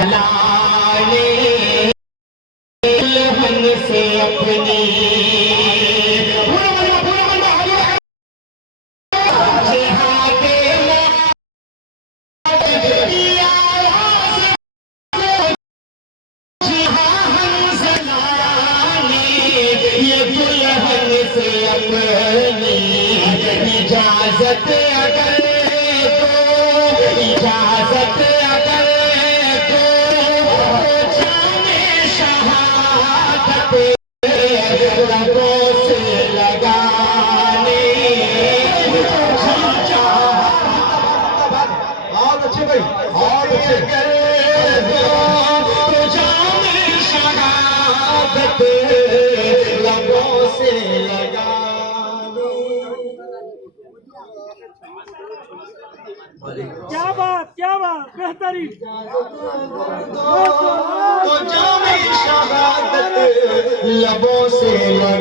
जलाने दुल्हन से अपनी इजाजत अगर जाने शहादत लबों से लगाने और अच्छे भाई और अच्छे तो जाने शहादत लबों से लगा क्या बात बेहतरीन तो जाने शहादत लबों से लगा